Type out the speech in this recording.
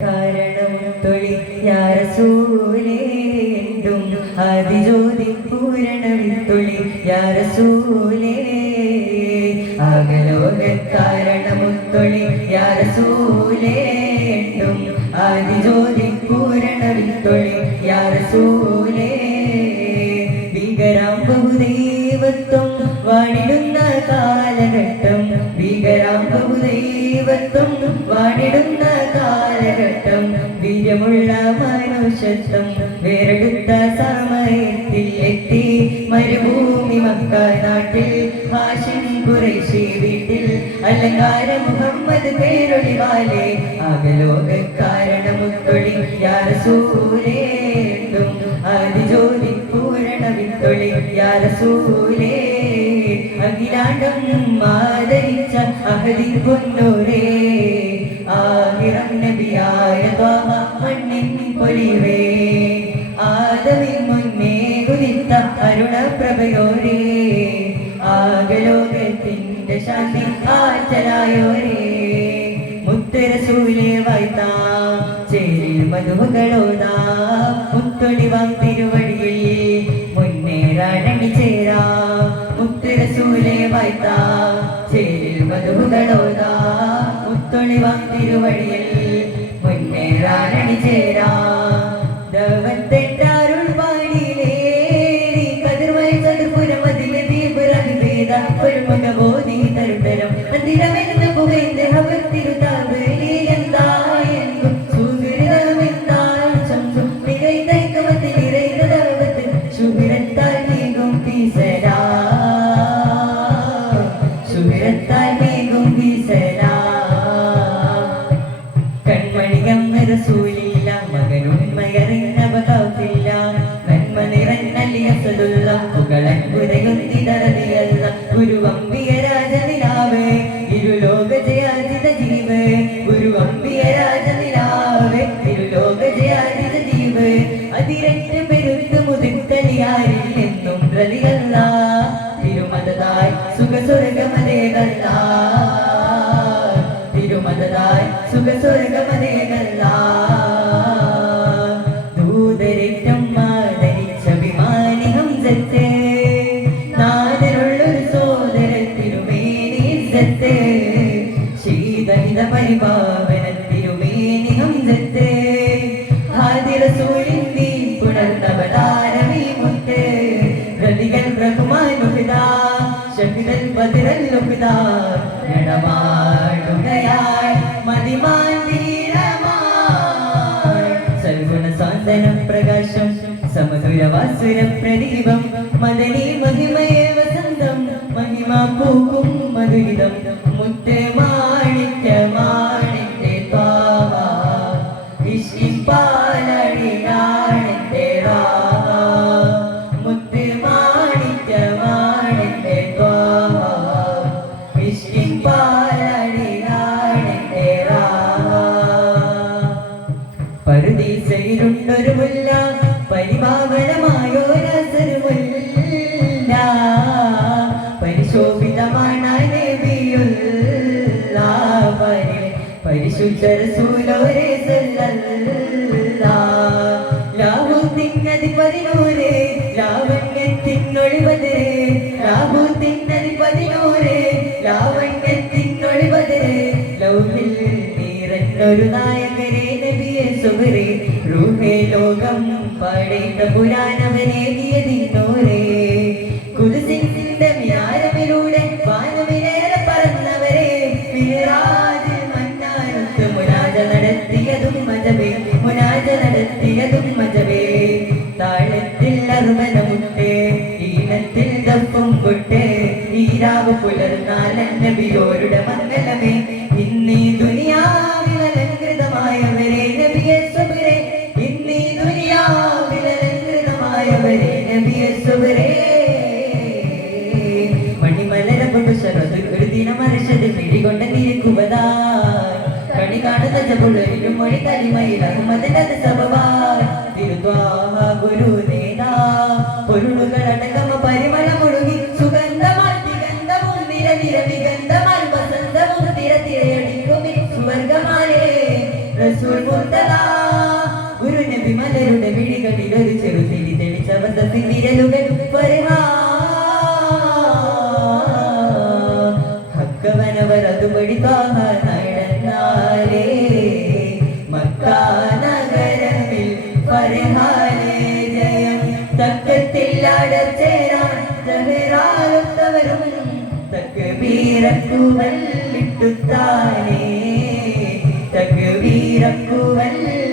കാരണമൊത്തൊളി യാ റസൂലേ എന്തും ആദിജ്യോതി പൂരണവിത്തൊളി യാ റസൂലേ ആകലോക കാരണമൊത്തൊളി യാ റസൂലേ എന്തും ആദിജ്യോതി പൂരണവിത്തൊളി യാ റസൂലേ ഭീകരാം ബഹുദൈവത്വം വാണിടുന്ന കാലഘട്ടം ഭീകരാം ബഹുദൈവത്വം വാണിടുന്ന കാലഘട്ടം വീര്യമുള്ള മനുഷ്യത്വം വേറെടുത്ത സമയത്തിൽ എത്തി മരുഭൂമി മക്ക നാട്ടിൽ ഹാഷിം ഖുറൈശി വീട്ടിൽ അലങ്കാര മുഹമ്മദ് പേരൊളിവാലേ ആകലോക കാരണമൊത്തൊളി യാ റസൂലേ ആദിജ്യോതി പൂരണവിത്തൊളി യാ റസൂലേ അഖിലാണ്ടം ആദരിച്ച അഹദി പൊന്നൂരേ ആഹിറം നബിയായ ത്വാഹ മണ്ണിൻ പൊലിവേ ആദമിൻ മുന്നേ ഉദിത്ത അരുണപ്രഭയോരേ ആകലോകത്തിന്റെ ശാന്തി ആറ്റലായോരേ മുത്ത് റസൂലേ വാഴ്ത്താ ചേരിൽ മധുകളോതാ മുത്തൊളിവാം തിരുവടിയിൽ മുന്നേറാണി ചേരാ മുത്ത് റസൂലേ വാഴ്ത്താ ചേരിൽ മധുകളോതാ മുത്തൊളിവാം തിരുവടിയിൽ മുന്നേറാണി ചേരാ ദവത്തെട്ടാരുൾ പാടിയിലേറി കതിർവയ ചതുർപുരം അതിലെ ദീപുരവിവേദ ഒരു മുഖബോധി തരുതരം അന്തിരമെന്ന പുകൈന്റെ അവർ തിരുതാവ് എന്തായെന്നും സുഹൃതമെന്താൽ ചന്തും മികൈതൈക്കമത്തിൽ ഇറൈതവത്ത് ശുഭിരത്താൽ നീങ്ങും വീസരാ ശുഭിരത്താൽ നീങ്ങും വീസരാ കൺമണിയം റസൂലില്ല മകനുണ്മയറിഞ്ഞവകാവില്ല നന്മ നിറഞ്ഞലിയസലുള്ള പുകളൻ പുരയുന്നിതറിയല്ല ഗുരുവമ്പിയ രാജനിലാവ് ഇരുലോക ജയാജിത ജീവ് ഗുരുവമ്പിയ രാജനിലാവ് ഇരുലോക ജയാജിത ജീവ് അതിരറ്റ പെരുത്ത് മുതിർത്തലിയാരിൽ എന്നും പ്രതികല്ല തിരുമതതായി സുഖസ്വർഗമതേകല്ല തിരുമതതായി സുഖസ്വർഗമതേകല്ല ദൂതരേറ്റം ആദരിച്ച വിമാനി ഹംസത്തെ നാദരുള്ളൊരു സോദര തിരുമേനി ഇസ്സത്തെ ശീതഹിത പരിപാവന തിരുമേനി ഹംസത്തെ ഹാദി റസൂലിൻ ദീൻ പുണർന്നവതാരമീ മുത്ത് പ്രതികൾ റഹ്മാനുഹിതാ ശഹിദൽ ബദറൽ ലുഹിദാ നടമാടുകയായി മദിമാൻ തീരമായി സർഗുണ സാന്ത്വനം പ്രകാശം സമധുരവാസുര പ്രദീപം മദനീ മഹിമയേ വസന്തം മഹിമാ പൂക്കും മധുരിതം മുത്തേ മാണിക്യ മാണിന്റെ ത്വാഹ ഇഷ്കിൻ പാലടിയാണെന്റെ രാഹ മുത്തേ മാണിക്യ മാണിന്റെ ത്വാഹ ഇഷ്കിൻ പാലടിയാണെന്റെ രാഹ പറുദീസയിലുണ്ടൊരു മുല്ല പരിപാവനമായോരസരുമുല്ല പരിശോഭിതമാണ് നബിയുള്ള പരിശുദ്ധ റസൂലോരേ സല്ലല്ലാഹ് ലാഹുത്തിനതി പതിനൂറ് ലാവണ്യത്തിനൊളിവതേ ലാഹുത്തിനതി പതിനൂറ് ലാവണ്യത്തിനൊളിവതേ ലൗഹിൽ നീറന്നൊരു നായകരെ നബിയെ സുഹറേ റൂഹേ ലോകം പടൈത്ത പുരാണവനെ നിയതിനോരേ കുദുസിന്റെ മിനാരമിലൂടെ വാനമിലേറെ പറന്നവരെ മിറാജിൽ മന്നാനത്ത് മുനാജ നടത്തിയതും മജബേ മുനാജ നടത്തിയതും മജബേ താളത്തിൽ അർമനമുട്ടേ ഈണത്തിൽ ദഫും കൊട്ടേ ഈരാവ് പുലർന്നാൽ നബിയോരുടെ മംഗലമേ ഇന്നീ ദുനിയാവിൽ അലങ്കൃതമായവരെ നബിയെ സുബ്രേ ഇന്നീ ദുനിയാവിൽ അലങ്കൃതമായവരെ നബിയെ സുബ്രേ മണിമലര പുരുഷരൊരു ഒരു ദിനമർഷത് പിടികൊണ്ട നിൽക്കുവതായി കണി കാണുന്ന ജപുളരിലും മൊഴി കലിമയിൽ അഹമ്മദിനത് സഭവായി തിരുത്വാഹ ഗുരു നേതാ പൊരുളുകളടക്കമ പരിമള മുഴുകി സുഗന്ധമാൽ ദിഗന്ധവും നിര നിര വിഗന്ധമാൽ വസന്തവും തിര തിരയടിക്കും സുവർഗമാലേ റസൂൽ മുർത്ത മുർത്തദാ ഒരു നബി മലരുടെ വിഴികളിൽ ഒരു ചെറു തിരി തെളിച്ച വസത്തിൻ വിരലുകൾ ഫർഹാ ഹക്കവനവർ അതുപടി താഹ നടന്നാലേ മക്കാ നഗരത്തിൽ ഫർഹാലേ ജയം തക്കത്തിൽ അടച്ചേരാൻ തഹറാലൊത്തവരും തക്ബീറക്കുവല്ലിട്ടുത്താനേ തക്ബീറക്കുവല്ലിട്ടുത്താനേ